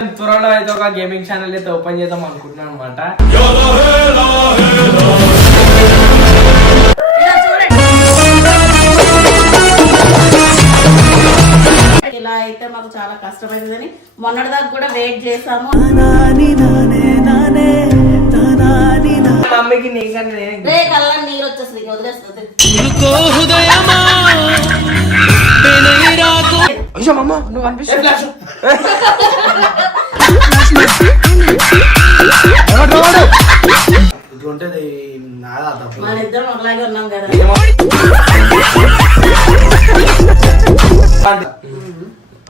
త్వరలో అయితే ఒక గేమింగ్ ఛానల్ అయితే ఓపెన్ చేద్దాం అనుకుంటున్నాను అనమాట ఇలా అయితే మాకు చాలా కష్టమైందని మొన్నటిదాకా కూడా వెయిట్ చేసాము మమ్మీకి నీకన్నా నేను రే కల్లా నీరు వచ్చేస్తుంది వదిలేస్తుంది అయ్యో మమ్మ నువ్వు అనిపిస్తుంది ఇట్లుంటది నాదా తప్పు మన ఇద్దరం ఒకలాగే ఉన్నాం కదా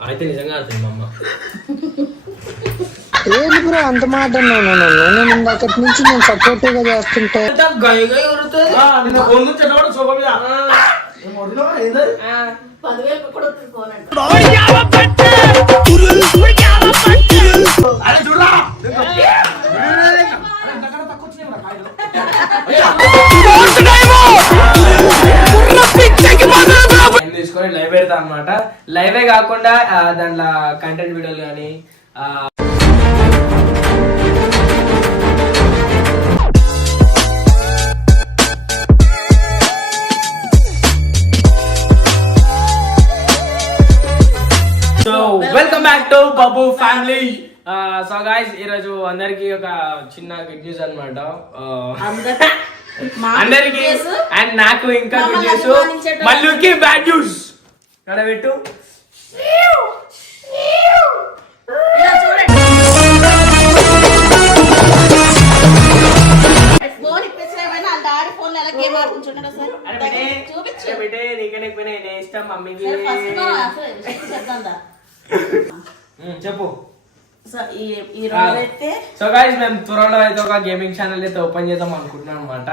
అయితే నిజంగా అవుతుంది మమ్మ ఏంటి బ్రో అంత మాట నన్ను నేను ఇందాకటి నుంచి నేను సపోర్టివ్గా చేస్తుంటే గై గై ఉరుతుంది పదివేలు కూడా తీసుకొని లైవ్ పెడతా అనమాట లైవే కాకుండా ఆ, దాంట్లో కంటెంట్ వీడియోలు కానీ welcome back to Babu family so guys ఈరోజు అందరికి ఒక చిన్న గుడ్ న్యూస్ అనమాట అందరికి అండ్ నాకు ఇంకా గుడ్ న్యూస్. మళ్ళీకి బ్యాడ్ న్యూస్ నడబెట్టు చూపించు. పోయినా నేను ఇష్టం మమ్మీకి? చెప్పు. సో ఈ ఈ రోజు అయితే సో గాయస్ మేము త్వరలో అయితే ఒక గేమింగ్ ఛానల్ అయితే ఓపెన్ చేద్దాం అనుకుంటున్నాం అనమాట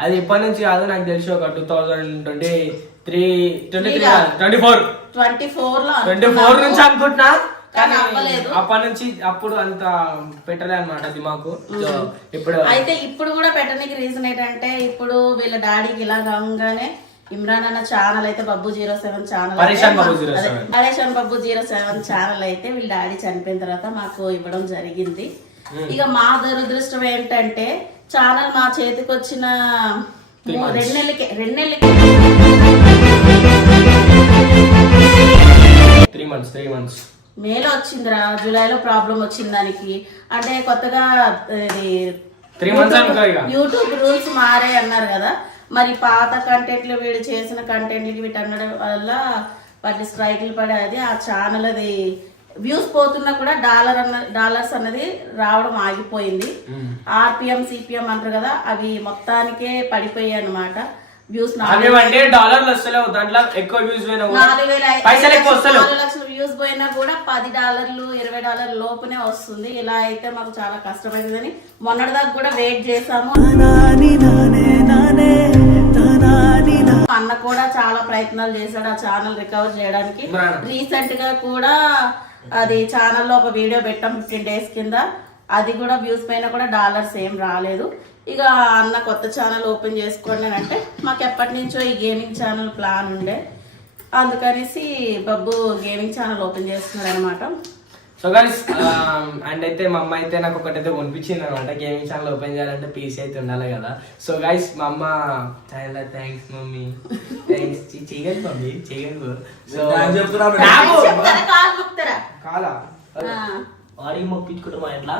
అది ఇప్పటి నుంచి కాదు నాకు తెలిసి ఒక two thousand twenty three twenty three twenty four twenty ఫోర్లో ట్వంటీ ఫోర్ నుంచి అనుకుంటున్నా. కానీ. అప్పటి నుంచి అప్పుడు అంత పెట్టలే అనమాట దిమాకు ఇప్పుడు అయితే ఇప్పుడు కూడా పెట్టడానికి రీజన్ ఏంటంటే ఇప్పుడు వీళ్ళ డాడీకి ఇలా కాగానే ఇమ్రాన్ అన్న ఛానల్ అయితే బబ్బు జీరో సెవెన్ ఛానల్ పరేషాన్ బాబు 07. పరేషాన్ బబ్బు జీరో సెవెన్ ఛానల్ అయితే వీళ్ళ డాడీ చనిపోయిన తర్వాత మాకు ఇవ్వడం జరిగింది ఇక మా దురదృష్టం ఏంటంటే ఛానల్ మా చేతికి వచ్చిన. రెండు నెలలకి రెండు నెలలకి త్రీ మంత్స్ త్రీ మంత్స్ మేలో వచ్చిందిరా జూలైలో ప్రాబ్లం వచ్చింది దానికి అంటే కొత్తగా. యూట్యూబ్ రూల్స్ మారే అన్నారు కదా మరి పాత కంటెంట్లు వీడు చేసిన కంటెంట్లకి వీటి అనడం వల్ల వాటి స్ట్రైక్లు పడేది ఆ ఛానల్ అది వ్యూస్ పోతున్నా కూడా డాలర్ అన్న డాలర్స్ అన్నది రావడం ఆగిపోయింది. ఆర్పిఎం సిపిఎం అంటారు కదా అవి మొత్తానికే పడిపోయాయి అనమాట వ్యూస్ అంటే డాలర్లు వస్తలేవు దాంట్లో ఎక్కువ వ్యూస్ పోయినా కూడా. నాలుగు వేల ఐ- పైసలు ఎక్కువ వస్తలేవు. నాలుగు లక్షల వ్యూస్ పోయినా కూడా పది డాలర్లు ఇరవై డాలర్ల లోపునే వస్తుంది. ఇలా అయితే మాకు చాలా కష్టమైందని మొన్నటిదాకా కూడా వెయిట్ చేసాము అన్న కూడా చాలా ప్రయత్నాలు చేశాడు ఆ ఛానల్ రికవర్ చేయడానికి. రీసెంట్గా కూడా అది ఛానల్లో ఒక వీడియో పెట్టాం ఫిఫ్టీన్ డేస్ కింద. అది కూడా వ్యూస్ పైన కూడా డాలర్స్ ఏం రాలేదు. ఇక అన్న కొత్త ఛానల్ ఓపెన్ చేసుకోండి అని అంటే మాకు ఎప్పటి నుంచో ఈ గేమింగ్ ఛానల్ ప్లాన్ ఉండే. అందుకనేసి బబ్బు గేమింగ్ ఛానల్ ఓపెన్ చేస్తున్నాడు అనమాట సో గైస్ అండ్ అయితే మా అమ్మ అయితే నాకు ఒకటైతే కొనిపించింది అనమాట గేమింగ్ ఛానల్ ఓపెన్ చేయాలంటే పీసీ అయితే ఉండాలి కదా. సో గైస్ మా అమ్మ చాలా థ్యాంక్స్ మమ్మీ. థ్యాంక్స్ చేయగలి మమ్మీ? చేయగలి సో కాలు మొక్కుతారా కాలా? ఆ. వాడికి మొప్పించుకుంటామా ఎట్లా?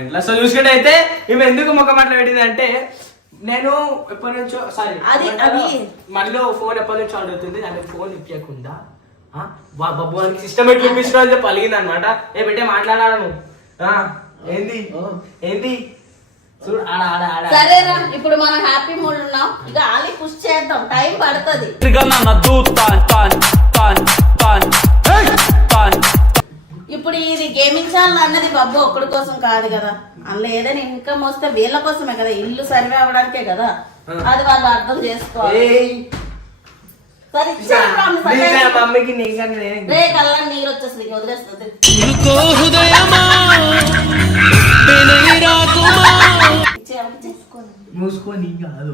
ఇట్లా సో చూసుకుంటే అయితే ఇవి ఎందుకు మొక్క మాటలు పెట్టింది అంటే నేను ఎప్పటి నుంచో సారీ అది మళ్ళీ ఫోన్ ఎప్పటి నుంచో అడుగుతుంది దానికి ఫోన్ ఇప్పకుండా బాబు వానికి సిస్టమేటిక్ చూపించడం అని చెప్పి అలిగింది అనమాట ఏ పెట్టే మాట్లాడాలను ఆ, ఏంది? ఏంది? సరేరా ఇప్పుడు మనం హ్యాపీ మూడ్ ఉన్నాం. ఇక ఆలి పుష్ చేద్దాం టైం పడుతుంది. ఇప్పుడు ఇది గేమింగ్ ఛానల్ అన్నది బబ్బు ఒక్కడి కోసం కాదు కదా. అందులో ఏదైనా ఇన్కమ్ వస్తే వీళ్ళ కోసమే కదా ఇల్లు సర్వే అవ్వడానికే కదా. అది వాళ్ళు అర్థం చేసుకోవాలి. ఏయ్, సరే. మమ్మీకి రే కల్లా నీరు వచ్చేస్తుంది వదిలేస్తుంది. మూసుకొని కాదు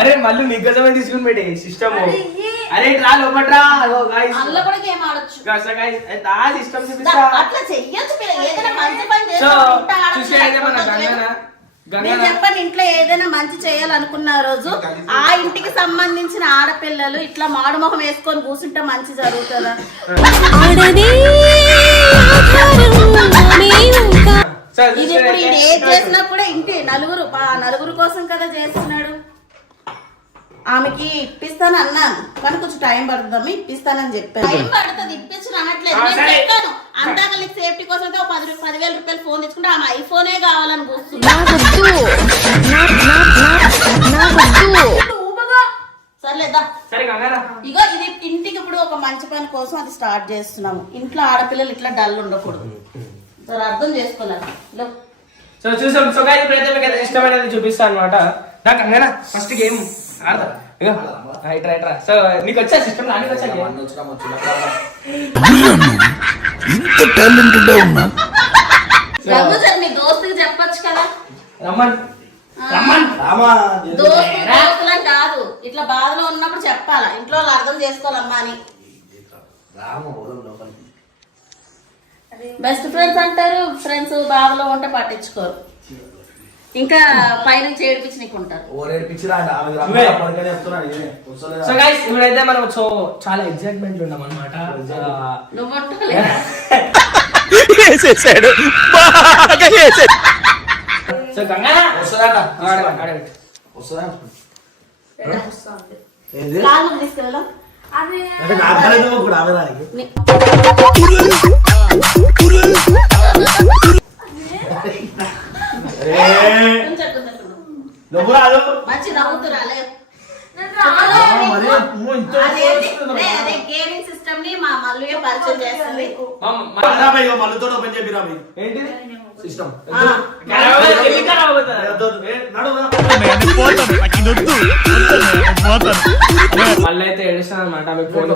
అరే మళ్ళీ నీకోసమే తీసుకుని పెట్టి సిస్టమ్. అరే రా లోపట్రా అందులో కూడా గేమ్ ఆడొచ్చు. సిస్టమ్ దా, చూపిస్తా. అట్లా చెయ్యొచ్చు పిల్ల. ఏదైనా మంచి పని సో చేస్తే చూసేదైతే మన గంగన? నేను చెప్పండి ఇంట్లో ఏదైనా మంచి చేయాలనుకున్న రోజు ఆ ఇంటికి సంబంధించిన ఆడపిల్లలు ఇట్లా మాడుమొహం వేసుకొని కూర్చుంటే మంచి జరుగుతుందా? ఇది ఇప్పుడు ఈడు ఏది చేసినా కూడా ఇంటి నలుగురు ఆ నలుగురు కోసం కదా చేస్తున్నాడు. ఆమెకి ఇప్పిస్తాను అన్నాను కానీ కొంచెం టైం పడుతుందమ్మా ఇప్పిస్తానని చెప్పాను. టైం పడుతుంది ఇప్పించిన అనట్లేదు నేను. చెప్పాను అంతా కలిసి సేఫ్టీ కోసం అయితే పది పదివేల రూపాయలు ఫోన్ తెచ్చుకుంటే ఆమె ఐఫోనే కావాలని కూర్చుంది. నాకొద్దు నా నా నా నాకొద్దు సర్లేదా సరే గంగన ఇగో ఇది ఇంటికి ఇప్పుడు ఒక మంచి పని కోసం అది స్టార్ట్ చేస్తున్నాము. ఇంట్లో ఆడపిల్లలు ఇట్లా డల్ ఉండకూడదు. సరే అర్థం చేసుకోలేదు. సో చూసాం సో గాయ ఇప్పుడైతే మీకు ఇష్టమైనది చూపిస్తాను అనమాట నాకు గంగన ఫస్ట్ గేమ్ ఇగో రైట్ రైట్ రా. సో నీకు వచ్చా సిస్టమ్? నీకు వచ్చా సార్ మీ దోస్తుకి చెప్పొచ్చు కదా? రమ్మన్. ఆ. రమ్మన్. రామా దోస్తు దోస్తులని కాదు. ఇట్లా బాధలో ఉన్నప్పుడు చెప్పాలా. ఇంట్లో వాళ్ళు అర్థం చేసుకోవాలమ్మా అని. రామ లోపలికి. బెస్ట్ ఫ్రెండ్స్ అంటారు ఫ్రెండ్స్ బాధలో ఉంటే పట్టించుకోరు ఇంకా పైనుంచి ఏడిపించి ఉంటారు నేనే. వస్తలేదా? సో గైస్ ఇప్పుడైతే మనం సో చాలా ఎగ్జైట్మెంట్ ఉన్నాం అనమాట నువ్వు వేసేసాడు బాగా వేసేసాడు సో గంగన వస్తుందట. ఆడమంట, ఆడమంట. వస్తుందా? ఏంది? కాళ్ళు తీసుకెళ్ళాం అంటే నా పని ఇప్పుడు ఆమె నువ్వు రాదు. మంచి అదే గేమింగ్ సిస్టమ్ని మా మల్లుయే పరిచయం చేస్తుంది మళ్ళీ ఓపెన్ సిస్టమ్ అయితే ఏడుస్తాను అనమాట మీకు ఫోన్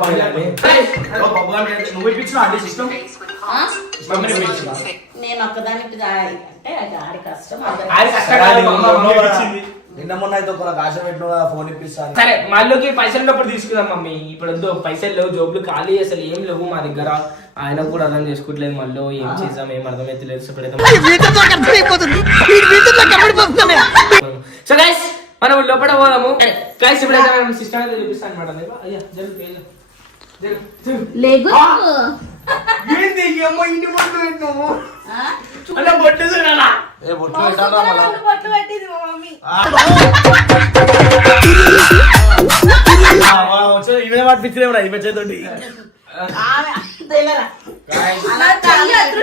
నువ్వు ఇప్పించినా అండి సిస్టమ్? నేను అంటే అది ఆడి కష్టం. అందరికీ. ఆడి కష్టం. కాదు, మా మమ్మీ ఇప్పించింది. నిన్న మొన్న అయితే ఒక ఆశ పెట్టిన ఫోన్ ఇప్పిస్తాను. సరే మళ్ళీకి పైసలు ఉన్నప్పుడు తీసుకుందాం మమ్మీ. ఇప్పుడు వద్దు పైసలు లేవు జోబులు ఖాళీ అసలు ఏం లేవు మా దగ్గర. ఆయన కూడా అర్థం చేసుకోవట్లేదు మళ్ళీ. ఏం చేద్దాం ఏం అర్థమైతే సో వీటితో కనపడిపోతుంది వీటితో కనపడిపోతున్నామే సో గైస్ మనం లోపల పోదాము. గైస్ ఇప్పుడైతే మనం సిస్టమ్ అయితే చూపిస్తాను అనమాట అయ్యా జరుగు లేగు ఏంది ఈ అమ్మ ఇన్ని బొట్లు పెట్టినావు? ఆ? అలా చూడాలా ఏ బొట్టు పెట్టాలా మళ్ళా? బొట్లు పెట్టింది మా మమ్మీ. ఆ, వా, వచ్చే ఇవే ఇవే చేతుండి ఆమె తెలియరా అలా కాదు.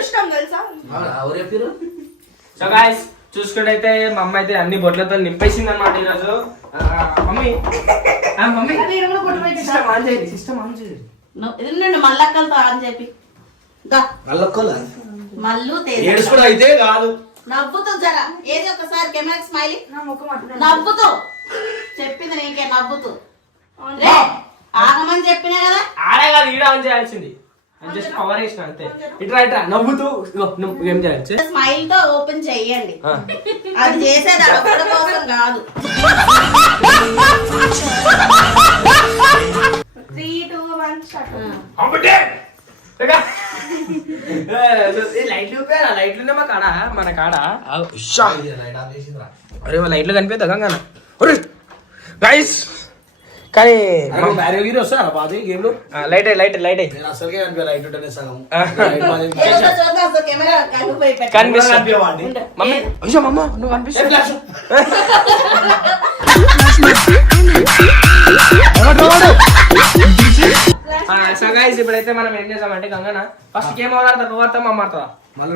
సో గాయస్ చూసుకుంటే మా అమ్మ అయితే అన్ని బొట్లతో నింపేసింది అనమాట ఈరోజు. ఆ, మమ్మీ. ఆ, మమ్మీ సిస్టమ్ ఆన్ చేయండి సిస్టమ్ ఆన్ చేయండి నువ్వు- ఇది నుండి మల్లక్కలతో ఆన్ చెప్పి మల్లు అయితే కాదు. నవ్వుతూ జర ఏది ఒకసారి కెమెరా స్మైలీ? నవ్వుతూ. చెప్పింది నీకే నవ్వుతూ. రే ఆగమని చెప్పినా కదా? ఆడే కాదు ఈడ ఆన్ చేయాల్సింది. జస్ట్ కవర్ చేసిన అంతే. ఇట్రా ఇట్రా నవ్వుతూ ఇగో నువ్వు ఏం చేయాలి? స్మైల్తో ఓపెన్ చెయ్యండి. అది చేసేది అడొక్కడి కోసం కాదు. లైట్లు లైట్లు ఉన్నాయి? మా కాడ? మన కాడ? అరే లైట్లు కనిపిద్దా గంగన గైస్ కానీ మ్యారేజ్ వస్తారా బాధ గేమ్లో లైట్ లైట్ లైట్ నేను అసలుకే కనిపించాలి లైట్ ఉంటేనే సగం. ఆ. లైట్ బాగా చూద్దా చూద్దా అసలు కెమెరా కనిపోయి పెట్ట కనిపిస్తా కనిపించవండి. మమ్మీ అయ్యో మమ్మ నువ్వు కనిపిస్తా సో గైస్ ఇప్పుడైతే మనం ఏం చేసామంటే గంగన ఫస్ట్ గేమ్ ఆడతారు? నువ్వు ఆడతావు మమ్మ ఆడతావా? మళ్ళీ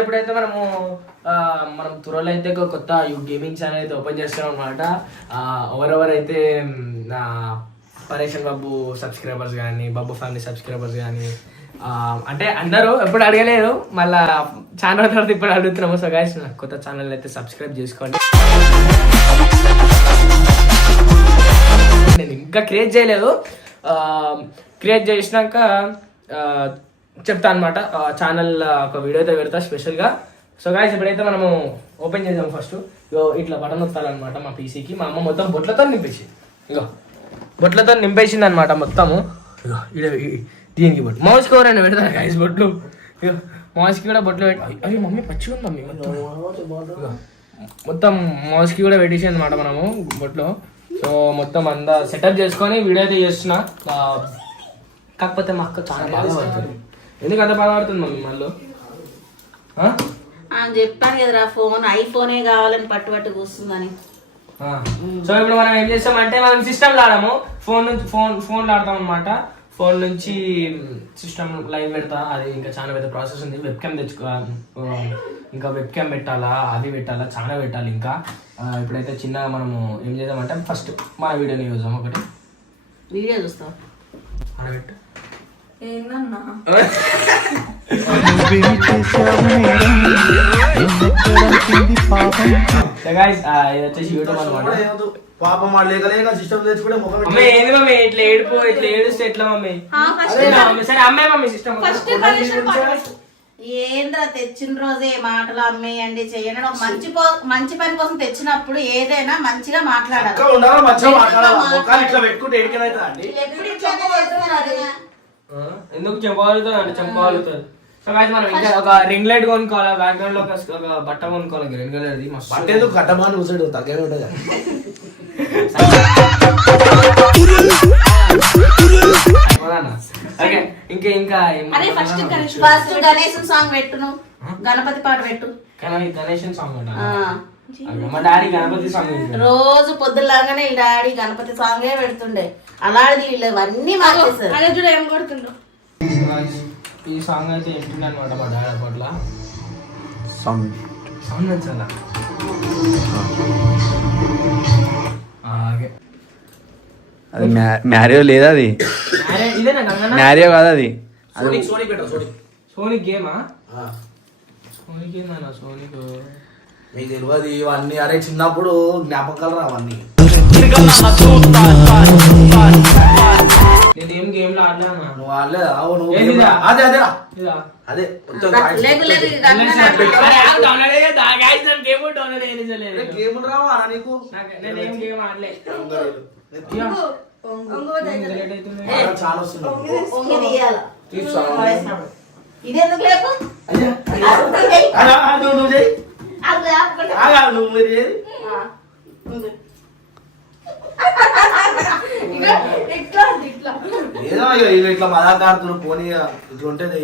ఇప్పుడైతే మనము ఆ, మనం త్వరలో అయితే కొత్త గేమింగ్ ఛానల్ అయితే ఓపెన్ చేస్తున్నాం అనమాట ఎవరెవరైతే నా పరేషన్ బాబు సబ్స్క్రైబర్స్ కానీ బాబు ఫ్యామిలీ సబ్స్క్రైబర్స్ కానీ అంటే అందరూ ఎప్పుడు అడగలేదు మళ్ళా ఛానల్ తర్వాత ఇప్పుడు అడుగుతున్నాము. సో గాయస్ కొత్త ఛానల్ అయితే సబ్స్క్రైబ్ చేసుకోండి. ఇంకా క్రియేట్ చేయలేదు. క్రియేట్ చేసినాక చెప్తా అనమాట ఛానల్ ఒక వీడియో అయితే పెడతా స్పెషల్గా సో గాయస్ ఇప్పుడైతే మనము ఓపెన్ చేద్దాం ఫస్ట్ ఇగో ఇట్లా బటన్ వస్తారనమాట మా పీసీకి మా అమ్మ మొత్తం బొట్లతో నింపేసి. ఇగో బొట్లతో నింపేసింది అనమాట మొత్తము. ఇగో దీనికి బొట్టు మౌస్ కవర్ అని పెడతాను గాయస్ బొట్లు. ఇగో మౌస్కి కూడా బొట్లు పెట్టి అయ్యో మమ్మీ పచ్చి ఉంది మమ్మీ? మొత్తం. మొత్తం మౌస్కి కూడా పెట్టేసి అనమాట మనము బొట్లో. సో మొత్తం అంతా సెటప్ చేసుకొని వీడియో అయితే చేస్తున్నా. కాకపోతే మా అక్క చాలా బాగా పడుతుంది. ఎందుకు అంత బాగా పడుతుంది మమ్మీ మళ్ళీ? చెప్పాను కదరా ఫోన్ ఐఫోనే కావాలని పట్టు పట్టు కూస్తుందని. సో ఇప్పుడు మనం ఏం చేస్తామంటే మనం సిస్టమ్ ఆడాము. ఫోన్ నుంచి ఫోన్ ఫోన్ ఆడతాం అనమాట ఫోన్ నుంచి సిస్టమ్ లైవ్ పెడతా. అది ఇంకా చాలా పెద్ద ప్రాసెస్ ఉంది. వెబ్ క్యామ్ తెచ్చుకో ఇంకా వెబ్ క్యామ్ పెట్టాలా అది పెట్టాలా చాలా పెట్టాలి ఇంకా. ఇప్పుడైతే చిన్నగా మనము ఏం చేద్దామంటే ఫస్ట్ మన వీడియోని చూద్దాం ఒకటి. వీడియో ఏందన్నా? ఇది వచ్చేసి యూట్యూబ్ అనమాట పాపం మా లేక లేక సిస్టమ్ తెచ్చుకుంటే ముఖం మమ్మీ ఏంది మమ్మీ? ఇట్లా ఏడుపు ఇట్లా ఏడుస్తే ఎట్లా మమ్మీ? సరే అమ్మాయి మమ్మీ సిస్టమ్ ఏంద్రా తెచ్చిన రోజే మాటలు అమ్మేయండి చెయ్యండి ఒక మంచి మంచి పని కోసం తెచ్చినప్పుడు ఏదైనా మంచిగా మాట్లాడాలి? ఎందుకు చెంపగలుగుతుంది చెంపగలుగుతుంది సో guys, మనం ఇంకా ఒక రింగ్ లైట్ కొనుక్కోవాలి? బ్యాక్గ్రౌండ్లో ఒక బట్ట కొనుక్కోవాలి? రింగ్ లైట్ మస్తు పట్టేందుకు కట్టమాని కూర్చోడు తగ్గమే ఉంటుంది ఇంకా ఇంకా అరే ఫస్ట్ ఫస్ట్ గణేశం సాంగ్ పెట్టును గణపతి పాట పెట్టు. కానీ గణేషన్ సాంగ్. మా డాడీ గణపతి సాంగ్. రోజు పొద్దులాగానే ఈ డాడీ గణపతి సాంగే పెడుతుండే. అలాంటిది వీళ్ళు మార్చేస్తారు అదే చూడ ఏం కొడుతుండ్రు ఈ సాంగ్ అయితే వింటుండే అనమాట మా డాడీ అప్పట్లో. సౌండ్ నచ్చాలా? ఆగే అది మ్యా- మ్యారియో లేదా అది మ్యారియో కాదు అది సోనిక్ గేమా. సోనిక్ ఏందన్నా సోనిక్? మీకు తెలియదు ఇవన్నీ అరే చిన్నప్పుడు జ్ఞాపకాలు రా నువ్వు ఓ నువ్వు? రా. అదే అదేరా. అదే లేదు లేదు ఇది అరే, రావా నాకు- చాలా ఒంగి తీయాల. ఇది ఎందుకు లేకు అలా, నువ్వు నువ్వు చేయి. అది లేకుండా. ఆగా, నువ్వు మీరు చేయి. ఆ, ఉంది. ఇట్లా ఇట్లా? ఏదో ఇక ఇట్లా మదాకారుతులు పోనీ ఇట్లా ఉంటుంది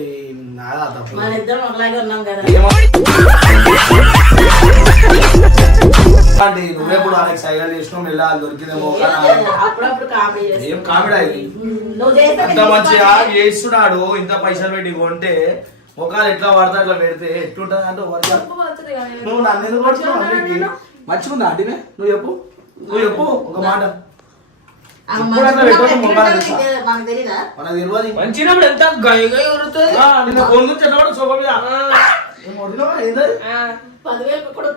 నాదా తప్పు. మన ఇద్దరం ఒకలాగే ఉన్నాం కదా. ఏమో. అంటే నువ్వెప్పుడు వాళ్ళకి సైగా చేసినావు మెల్ల దొరికిందేమో అప్పుడప్పుడు కామెడీ చేస్తాం. ఏం కామెడీ అది? నువ్వు చేస్తే అంత మంచిగా చేస్తున్నాడు ఇంత పైసలు పెట్టి కొంటే ముఖాలు ఎట్లా పడతా అట్లా పెడితే ఎట్లుంటది అంటే ఒకటి నువ్వు నన్ను ఎందుకు కొడుతున్నావు అంటే మంచిగుందా అంటేనే నువ్వు చెప్పు. నువ్వు చెప్పు ఒక మాట. మంచినప్పుడు ఎంత గై గై ఉరుతుంది ఆ, నిన్న ఫోన్ ఎట్లా సోఫా మీద? పదివేలు కూడా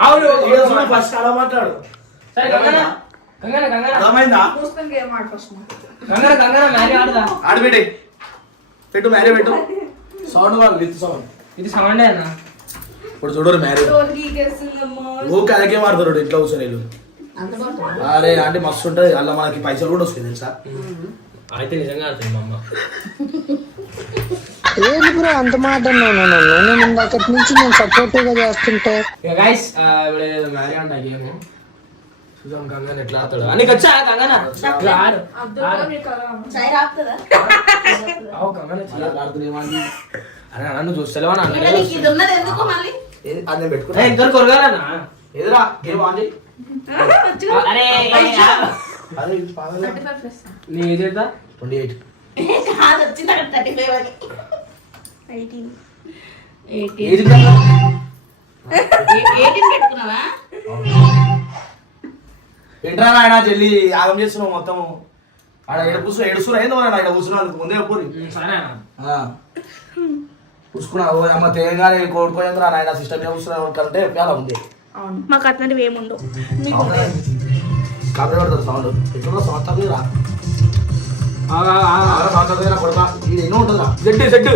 అవును ఫస్ట్ అలా మాట్లాడు. సరే మ్యారీ ఆడదా? ఆడు పెట్టి మ్యారేజ్ పెట్టు. సౌండ్ వాళ్ళు విత్ సౌండ్. ఇది సౌండ్ అన్న. ఇప్పుడు చూడరు మ్యారేజ్. ఊకే అదకే మారుతారు ఇంట్లో కూర్చొని వీళ్ళు. అరే అంటే మస్తు ఉంటుంది. అలా మనకి పైసలు కూడా వస్తాయి తెలుసా? అయితే నిజంగా ఆడుతుంది మా అమ్మ. ఏంటి బ్రో అంత మాట అన్నావు నన్ను? నేను ఇందాకటి నుంచి నేను సపోర్టివ్గా చేస్తుంటే. గైస్ ఇప్పుడు మ్యారీ అంట గేమ్. చూద్దాం గంగన ఎట్లా ఆడతాడు వచ్చా? అవు అరే నువ్వు చూస్తలేవా నా ఇక్కడ నీకు ఇది ఉన్నది ఎందుకు మళ్ళీ? ఏది అది నేను ఏ, పెట్టుకున్నా ఇద్దరు కొరగాలనా? ఎదురా గేమ్ ఆన్ చేయి. అరే అదే ఇది పాగలు. 35 plus. నీ ఏజ్ ఎంత? 28 అది వచ్చింది అక్కడ థర్టీ ఫైవ్ అని. 18. ఏది ఎయిటీన్ పెట్టుకున్నావా? ఏంట్రా నాయన చెల్లి యాగం చేస్తున్నావు మొత్తం ఆడ ఏడు కూర్చో ఏడుస్తున్నా ఏందో ఆయన ఇక్కడ కూర్చున్నా ముందే. చూసుకున్నా ఓ అమ్మ తేగానే కోడుకోలేదు రా నాయన సిస్టమ్ చూస్తున్నా కరెక్టే చాలా ఉంది అవును. మాకు అట్లాంటివి ఏముండవు కబడ్డీ పడుతుంది సౌండ్ ఎట్లా రా ఇది ఎన్నో ఉంటుంది రా జడ్డు జడ్డు.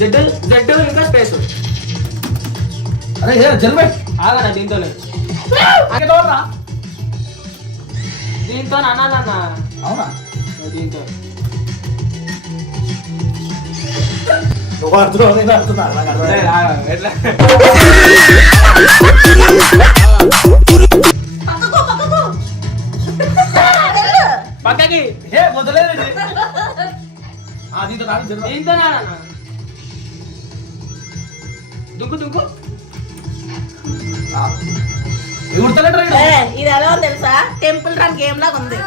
జడ్డు జడ్డు ఇంకా స్పేస్ అరే జల్బై ఆగనా దీంతోనే. దీంతో అన్నానన్న అవునా? దీంతో. నువ్వు ఆడుతున్నావు నేను ఎట్లా? పక్కకు ఏ వదలేదు దీంతో జల్బై దీంతో నాన్న ఇది ఎలా ఉంది తెలుసా? టెంపుల్ రన్ గేమ్ లాగా ఉంది.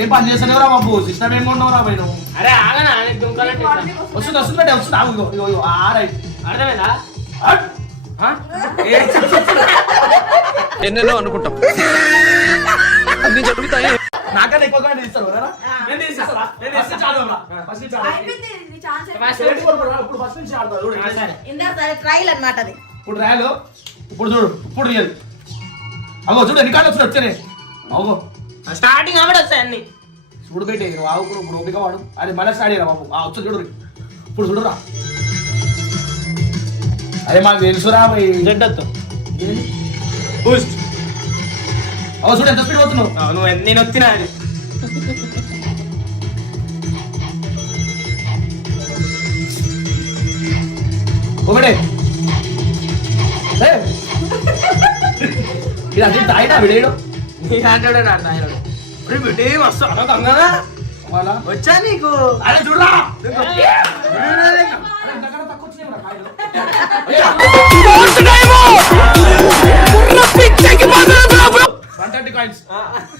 ఏం పని చేస్తలేవురా బాబు? సిస్టమ్ ఏం కొన్నావురా నేను అరే ఆగనా? వస్తుంది వస్తుంది వస్తుంది? ఆగు, ఇగో అర్థమైందా. ఎన్నెన్నో అనుకుంటాం. అన్ని జరుగుతాయి. నాకన్నా ఎక్కువగా ఇస్తారు కదా నేను. ఫస్ట్ నుంచి ఇప్పుడు ఫస్ట్ నుంచి ఆడదాం. చూడు. ఆ, సరే. ఇందా సరే ట్రైల్ అన్నమాట అది. ఇప్పుడు రాయాలు ఇప్పుడు చూడు ఇప్పుడు రియల్ అగో చూడు ఎన్ని కాళ్ళు అగో. స్టార్టింగ్ ఆవిడ వస్తాయి అన్ని. చూడు పెట్టే ఆవు ఇప్పుడు ఇప్పుడు ఓపిక వాడు. అది మళ్ళీ స్టార్ట్ అయ్యారా బాబు? ఆ వచ్చి చూడు. ఇప్పుడు చూడురా అరే మాకు తెలుసురా. జడ్డొద్దు బూస్ట్ చూడు ఎంత స్పీడ్ పోతున్నావు నువ్వు ఎన్ని- నేను వచ్చిన అది ఒకటే ఏ. ఇది అది తాయినా విడేయడం నీ దాంట్లో నాడు తాగినాడు అరే బిడ్డే అనకంగా వాళ్ళ వచ్చా నీకు అరే చూడరా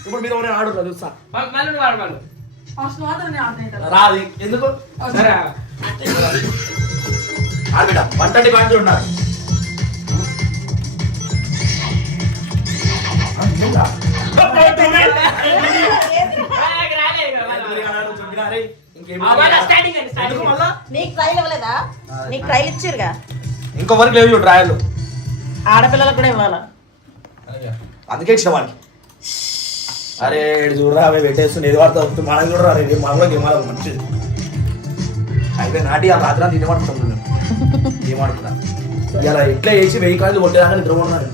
ఇప్పుడు మీరు ఎవరైనా ఆడు చూస్తా. మళ్ళీ వాడు మళ్ళీ ఫస్ట్ మాత్రం రాది. ఎందుకు? సరే. వన్ థర్టీ కాయిన్స్ ఉన్నారు ఎందుకు మళ్ళా? నీకు ట్రైల్ ఇవ్వలేదా? నీకు ట్రైల్ ఇచ్చిరుగా? ఇంకో వరకు లేవు చూడు రాయలు ఆడపిల్లలకు కూడా ఇవ్వాలా? అందుకే ఇచ్చిన వాడికి. అరే చూడరా అవి పెట్టేస్తుంది ఏది వాడుతా వస్తుంది మనం చూడరా రే మనలో గేమాలి మంచిది. అయితే నాటి ఆ రాత్రి అంతా ఇదేమనుకుంటాను నేను ఏమనుకున్నా ఇలా ఇట్లా వేసి వెయ్యి కాయలు కొట్టేదాకా నిద్ర కొన్నాను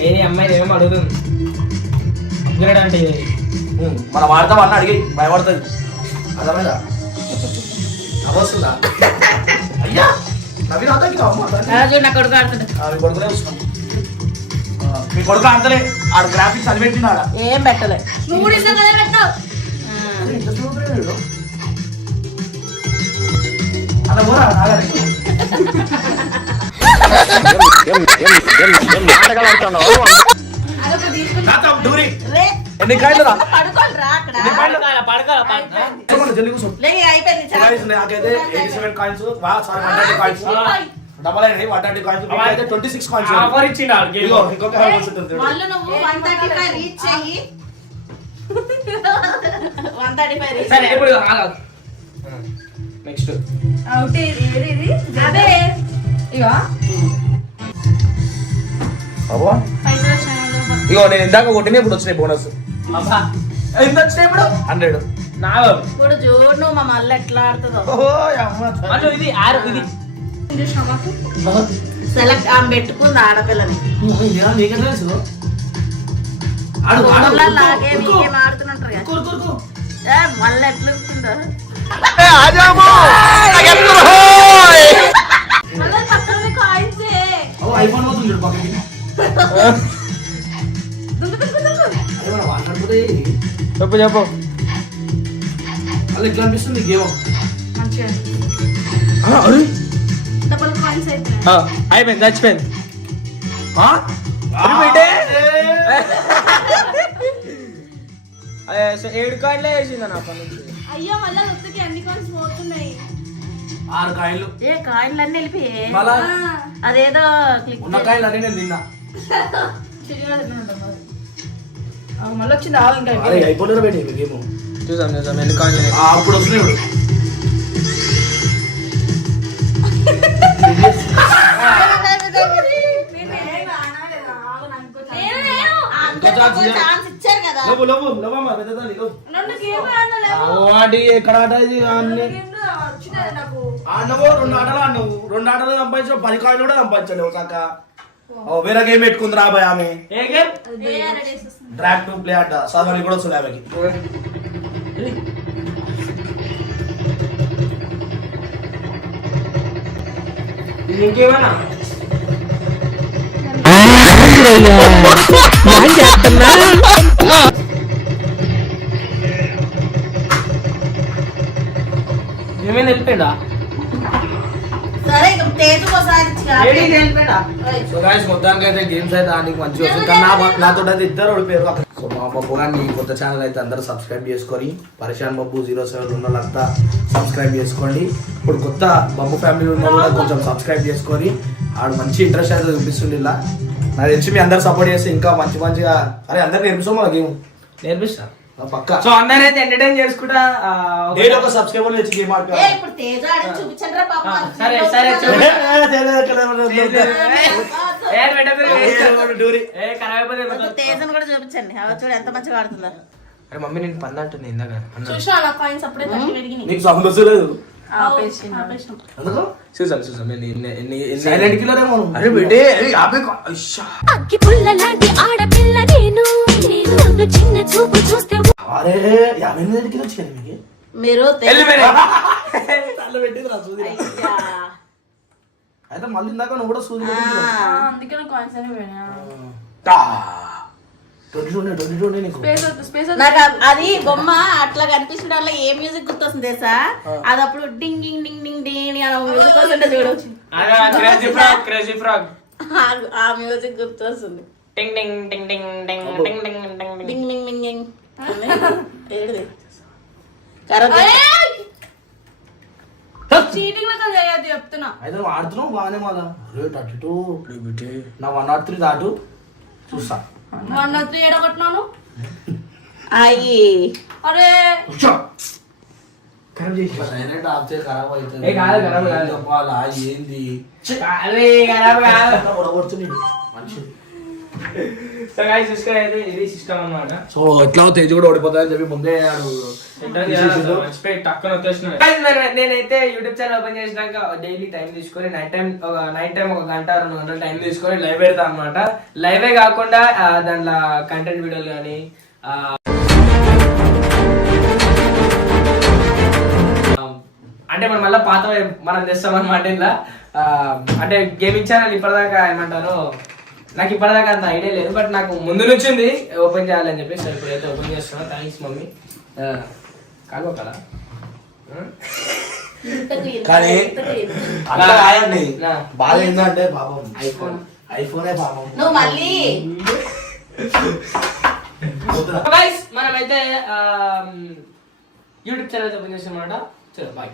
ఏ అమ్మాయి ఏమేమి అడుగుతుంది. అప్గ్రేడ్ అంటే. మనం వాడతాం అన్న అడిగి భయపడుతుంది. అర్థమైందా? నవ్వొస్తుందా? అయ్యా నవ్వి రాదాకి అమ్మ కొడుకు ఆడుతుండే మీ కొడుకునే వస్తున్నాం మీ కొడుకు ఆడతలే ఆడ గ్రాఫిక్స్ అది పెట్టినాడా ఏం పెట్టలే. కదా పెట్టావు. అలా పోరా ఎన్ని కూర్చో. అయిపోయింది చాలు. Guys, నాకైతే 87 coins, వా, sorry, 130 coins. డబల్ అయినాయి, 130 coins. మీకైతే 26 coins. ఆ ఆఫర్ ఇచ్చిండు ఆడు ఇదిగో, గేమ్. ఇంకొక ఉంటుంది. మళ్ళీ నువ్వు వన్ థర్టీ ఫైవ్ రీచ్ చెయ్యి. వన్ థర్టీ ఫైవ్ రీచ్ సరే ఇప్పుడు ఆగాదు నెక్స్ట్ అవుట్ ఏది ఏది ఇది? అదే. ఇగో అబ్బా. ఇగో నేను ఇందాక కొట్టిన ఇప్పుడు వచ్చినాయి బోనస్ అబ్బా ఎంత వచ్చినాయి ఇప్పుడు? హండ్రెడ్ నా ఇప్పుడు చూడు నువ్వు మా మళ్ళీ ఎట్లా ఆడుతుందో. ఇది ఆరు ఇది. సెలెక్ట్ ఆమె పెట్టుకుంది ఆడపిల్లని. మళ్ళీ ఎట్లా ఐఫోన్ పోతుంది పక్కకి. చెప్పు చెప్పు. అలా ఎట్లా అనిపిస్తుంది గేమ్? మంచిగా అయిపోయింది చచ్చిపోయింది. ఏడు కార్డులే వేసింది నా నుంచి అయ్యో మళ్ళీ ఉత్తకి అన్ని కాయిన్స్ పోతున్నాయి? ఆరు కాయలు. ఏ కాయిన్లన్నీ వెళ్ళిపోయే. మళ్ళా అదేదో క్లిక్ ఉన్న కాయలు అన్నీ నేను తిన్నా. మళ్ళీ వచ్చింది ఆవు ఇంకా అయిపోలేదా చూసాం చూసాం ఎన్ని కాల్ అప్పుడు వస్తున్నాయి నాకు ఆడినవో రెండు ఆటలు ఆడినవు. రెండు ఆటలు సంపాదించావు పది కాయలు కూడా సంపాదించలేవు కాక ఓ వేరే గేమ్ పెట్టుకుంది రాబాయ్ ఆమె. ఏ గేమ్? డ్రాక్ టు ప్లే ఆట. చదవని కూడా వస్తుంది ఆమెకి. ఇది వెళ్ళిపోయిందా మొత్తానికి అయితే గేమ్స్ అయితే ఆనికి మంచిగా వస్తుంది. కానీ నా నాతో అయితే ఇద్దరు ఓడిపోయారు. సో మా బబ్బు గారిని కొత్త ఛానల్ అయితే అందరూ సబ్స్క్రైబ్ చేసుకొని పరిశాన్ బబ్బు జీరో సెవెన్ ఉన్న వాళ్ళంతా సబ్స్క్రైబ్ చేసుకోండి. ఇప్పుడు కొత్త బబ్బు ఫ్యామిలీ ఉన్న కొంచెం సబ్స్క్రైబ్ చేసుకొని ఆడు మంచి ఇంట్రెస్ట్ అయితే చూపిస్తుండే ఇలా. నాకు తెలిసి మీ అందరు సపోర్ట్ చేస్తే ఇంకా మంచి మంచిగా అరే అందరు నేర్పిస్తాం మన గేమ్? నేర్పిస్తా. పక్క. సో అందరూ అయితే ఎంటర్టైన్ చేసుకుంటా ఒక- సబ్స్క్రైబర్ తెచ్చి గేమ్ ఆడుకో ఏ ఇప్పుడు తేజు ఆడి చూపించండి రా పాప సరే, సరే. తేజను కూడా చూడు ఎంత మంచిగా అరే మమ్మీ నేను పంద అంటుంది ఇందాక. చూసా కాయిన్స్ అప్పుడే నీకు సౌండ్ వస్తలేదు ఆపేసి ఆపేసినాం. ఎందుకు? చూసాం చూసాం. సైలెంట్ కిల్లర్ ఏమో అరే బిడ్డే అరే యాభై కా- అయ్యా. అగ్గి పుల్ల లాంటి ఆడపిల్ల నేను. నన్ను చిన్న చూపు చూస్తే అరే యాభై ఎనిమిది కిలో చికెన్ మీకు? మీరు తే- వెళ్ళిపోయినాయి. తల్ల పెట్టింది రా సూది. అయ్యా. అయితే మళ్ళీ ఇందాక నువ్వు కూడా సూది. అందుకే అది బొమ్మ అట్లా కనిపించడం వల్ల ఏ మ్యూజిక్ గుర్తొస్తుంది తెలుసా అది అప్పుడు డింగ్ డింగ్ డింగ్ డింగ్ డింగ్ మ్యూజిక్ వస్తుంటే ఆ క్రేజీ ఫ్రాగ్ క్రేజీ ఫ్రాగ్ ఆ- ఆ మ్యూజిక్ గుర్తొస్తుంది టింగ్ టింగ్ టింగ్ టింగ్ టింగ్ టింగ్ టింగ్ టింగ్ టింగ్. డింగ్ డింగ్ డింగ్ డింగ్ ఏడిది కరెక్ట్ చీటింగ్ లెక్క చేయొద్దు చెప్తున్నా అయితే ఆడుతున్నావు బాగానే మళ్ళా టూ నా వన్ నాట్ త్రీ దాటు చూస్తా వన్ త్రీ ఎడగొట్టినాను అయ్యి. అరే! సైలెంట్ ఆఫ్ చేసి ఖరాబ్ అవుతుంది. ఏ కాదు, ఖరాబ్ కాదు. చెప్పాలా? ఏంది? ఖరాబ్ కాదు. కొడగొడుతున్నాడు మనిషి సో చూసుకొని అయితే ఇది ఎట్లా కూడా ఓడిపోతాయని చెప్పి ముందే నేనైతే యూట్యూబ్ ఛానల్ ఓపెన్ చేసినాక డైలీ టైం తీసుకొని నైట్ టైం ఒక నైట్ టైం ఒక గంట రెండు గంటల టైం తీసుకొని లైవ్ పెడతా అనమాట లైవే కాకుండా ఆ, దాంట్లో కంటెంట్ వీడియోలు కానీ అంటే మనం మళ్ళీ పాత మనం తెస్తాం అనమాట ఇలా అంటే గేమింగ్ ఛానల్ ఇప్పటిదాకా ఏమంటారు? నాకు ఇప్పటిదాకా అంత ఐడియా లేదు బట్ నాకు ముందు నుంచి ఉంది ఓపెన్ చేయాలని చెప్పి సరే ఇప్పుడైతే ఓపెన్ చేస్తున్నా. Thanks mummy. కాగో కదా కానీ కాదండి. నా. బాగా ఏంటంటే పాపం ఐఫోన్ ఐఫోనే పాపం. నువ్వు మళ్ళీ గైస్ మనమైతే యూట్యూబ్ ఛానల్ ఓపెన్ చేసాం అనమాట చలో బాయ్